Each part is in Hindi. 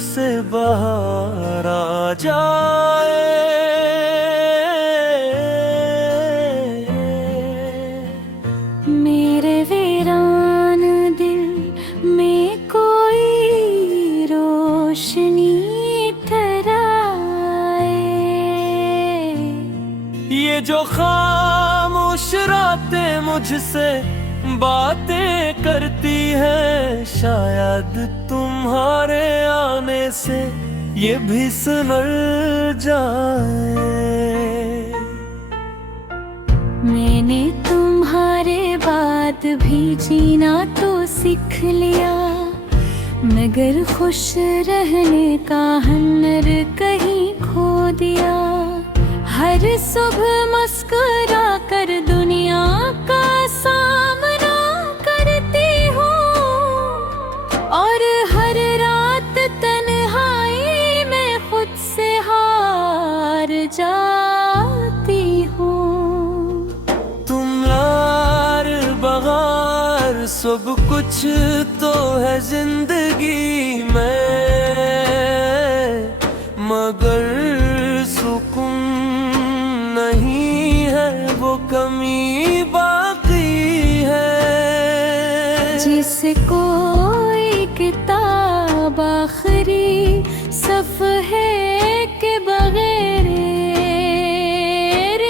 से बाहर आ जाए। मेरे वीरान दिल में कोई रोशनी ठहराए। ये जो खामोश रातें मुझसे बातें करती है, शायद तुम्हारे आने से ये भी सुलझ जाए। मैंने तुम्हारे बाद भी जीना तो सीख लिया, मगर खुश रहने का हुनर कहीं खो दिया। हर सुबह मुस्कुरा कर दुनिया का सामना करती हूँ, और हर रात तन्हाई में खुद से हार जाती हूँ। तुम यार बगार सब कुछ तो है जिंदगी में, मगर सुकून नहीं है, वो कमी बाकी है। जिसे कोई किताब आखिरी सफ़हे के बगैर,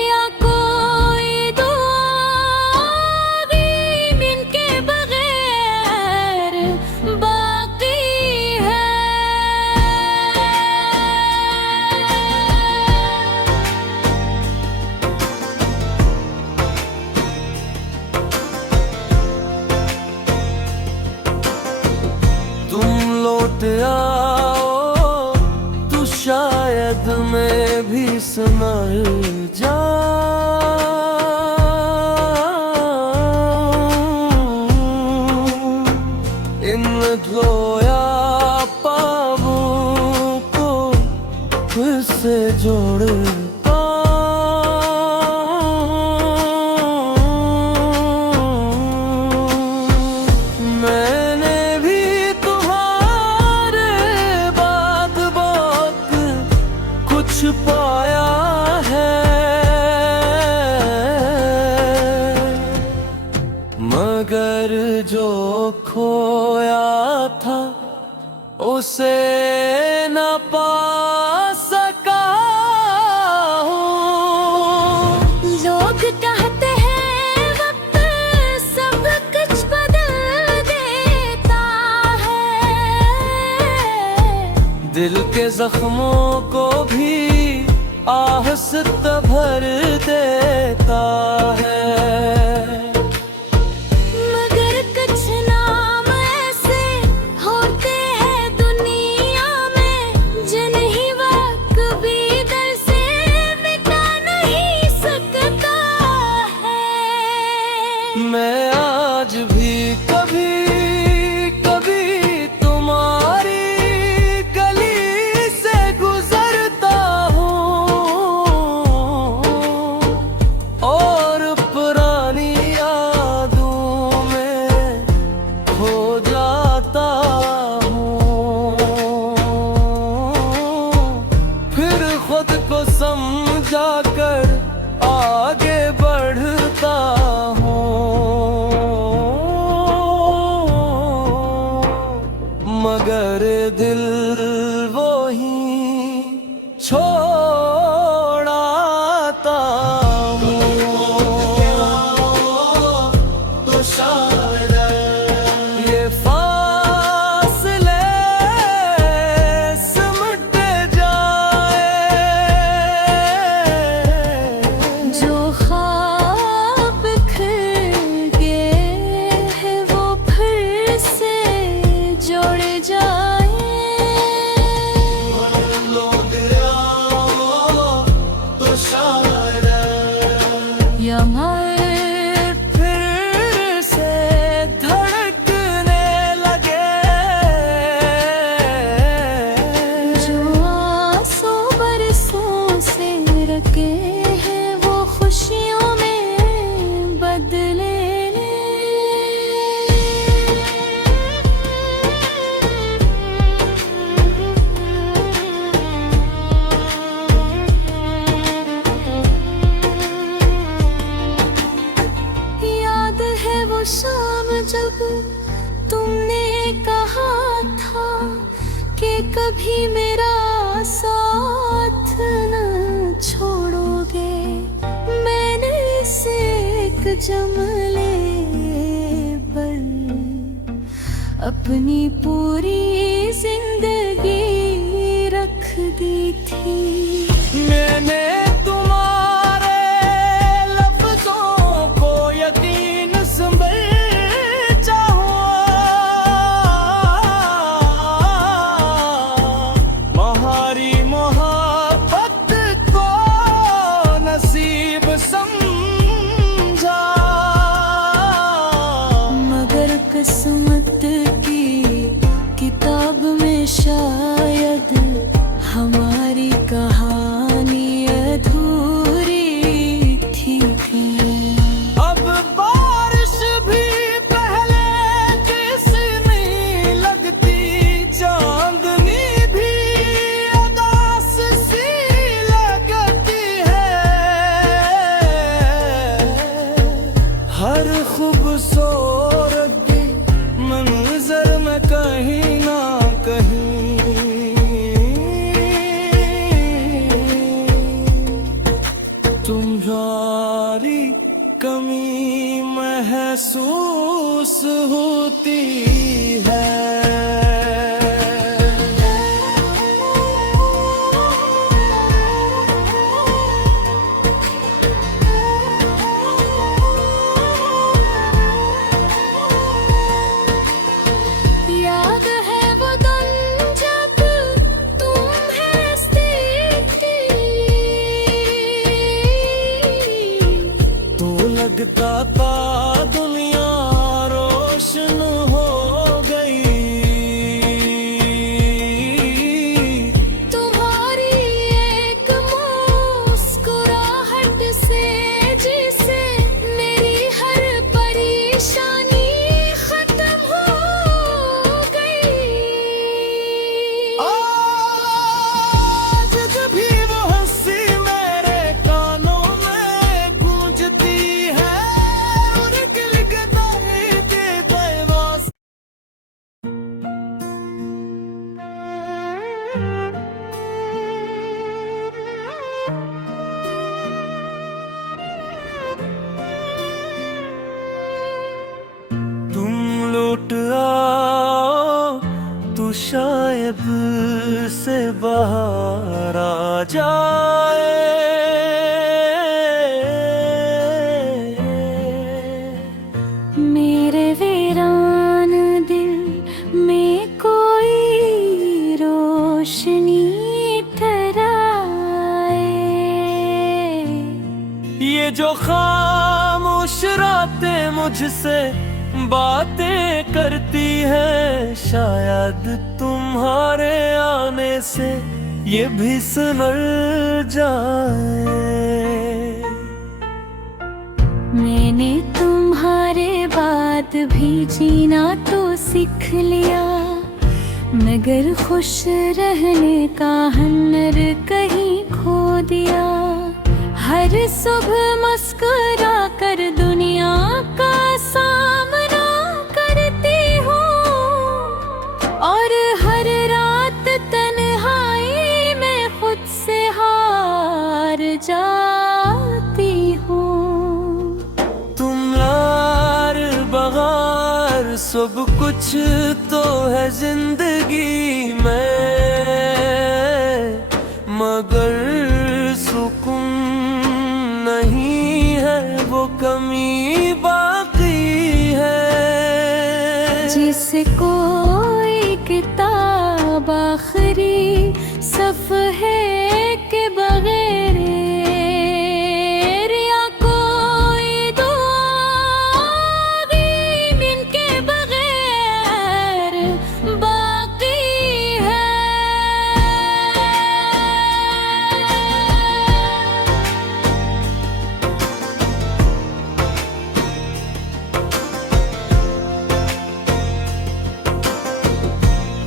या कोई दुआ इनके बगैर बाकी है। तुम लौट आओ तो शायद मैं भी संभल जाऊं। इन धोया पावों को फिर से जोड़ पाऊं। मैंने भी तुम्हारे बाद बहुत कुछ पाया है, मगर जो खोया था उसे न पा सका हूँ। लोग कहते हैं वक्त सब कुछ बदल देता है, दिल के जख्मों को भी आहस्त भर देता है। मगर कुछ नाम ऐसे होते हैं दुनिया में, जिन्हें वक्त भी दिल से मिटा नहीं सकता है। मैं आज भी कभी कभी तुम्हारी गली से गुजरता हूँ, और पुरानी तुमने कहा था कि कभी मेरा साथ न छोड़ोगे। मैंने इसे एक जमले पर अपनी पूरी जिंदगी रख दी थी। मैंने तुम्हारे लफ्जों को यकीन समझा तुम्हारी मोहब्बत को नसीब समझा। मगर किस्मत की किताब में शायद हमारी कहानी अधूरी थी। अब बारिश भी पहले जिसनी लगती, चांदनी भी उदास सी लगती है। हर खूबसूरत भी मंजर में कहीं ना कहीं तुम्हारी कमी महसूस होती है। याद है वो दिन जब तुम हंसती थी। तो लगता था दुनिया रोशन हो गई। तुम्हारी एक मुस्कुराहट से जिसे मेरी हर परेशानी खत्म हो गई। आज जब भी वो हंसी मेरे कानों में गूंजती है, और गिलगिता दर्द तुम लौट आओ तो शायद से बाहर आ जाए। मेरे वीरान दिल में कोई रोशनी ठहराए। ये जो खामोश रातें मुझसे बातें करती है, शायद तुम्हारे आने से ये भी सुलझ जाए। मैंने तुम्हारे बाद भी जीना तो सीख लिया, मगर खुश रहने का हुनर कहीं खो दिया। हर सुबह मुस्कुरा कर दुनिया का सामना करती हूँ, और हर रात तन्हाई में खुद से हार जाती हूँ। तुम लार बगार सब कुछ तो है जिंदगी में, मगर सुकून नहीं है, वो कमी बाकी है। जिसे कोई किताब आखिरी सफ़हे के बगैर, या कोई दुआ दिन के बगैर बाकी है।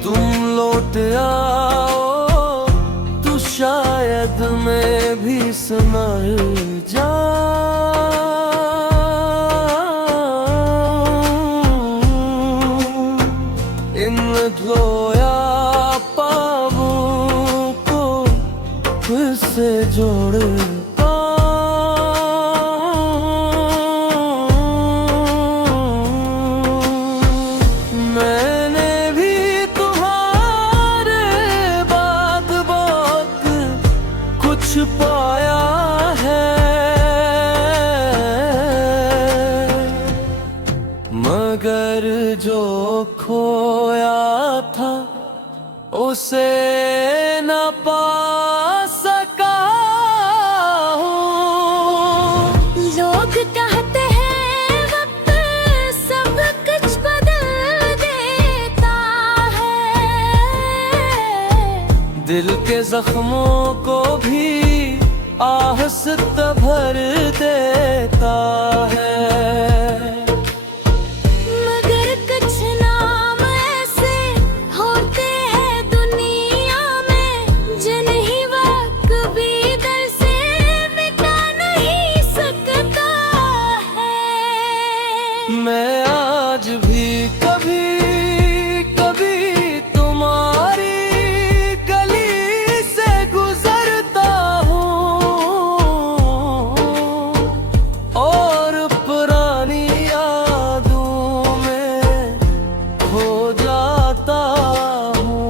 तुम लौट आओ तो शायद मैं भी संभल जाऊं। धोया पाँवों को फिर से जोड़ मैंने भी तुम्हारे बाद बहुत कुछ पाया है, मगर जो खोया था उसे न पा सका हूँ। लोग कहते हैं वक्त सब कुछ बदल देता है, दिल के जख्मों को भी आहस्त भर देता है। मगर कुछ नाम ऐसे होते हैं दुनिया में जिन्हें वक्त भी दिल से मिटा नहीं सकता है। मैं आज भी कभी कभी तुम्हारी गली से गुजरता हूँ और पुरानी यादों में खो जाता हूँ,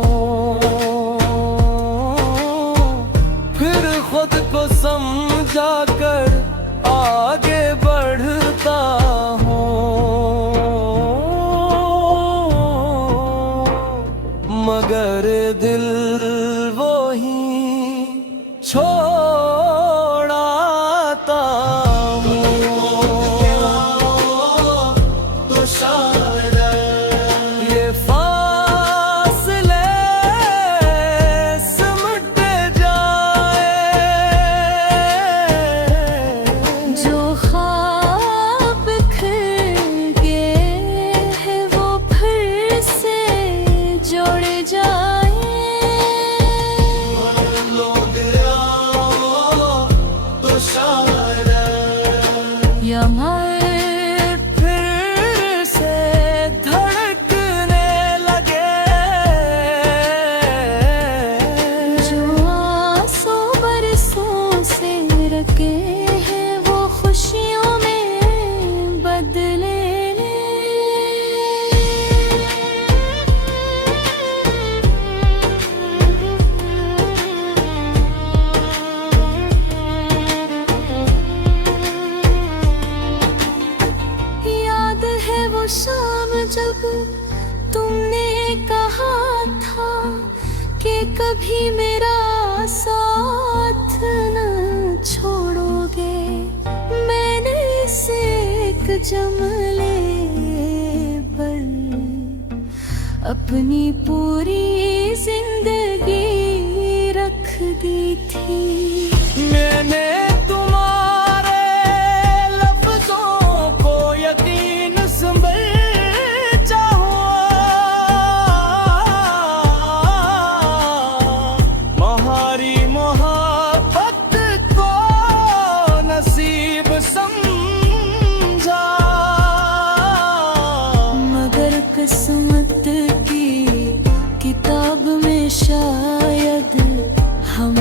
फिर खुद को समझा कर आगे बढ़ता हूँ, मगर दिल वो ही छोड़ आता हूँ। तो शायद ये फासले सिमट जाए, जो ख्वाब बिखर गए हैं वो फिर से जोड़ जाए। तो शायद या मैं फिर से धड़कने लगे, जो आंसू बरसों से रखे हैं वो खुशियों में बदले। याद है वो शाम जब तुमने कहा था कि कभी मेरा साथ न छोड़ोगे। मैंने इसे एक जमले पर अपनी पूरी जिंदगी रख दी थी। मैंने तुम्हारे लफ्जों को यकीन समझा हुआ, तुम्हारी मोहब्बत को नसीब समझा, मगर किस्मत की किताब में शायद हम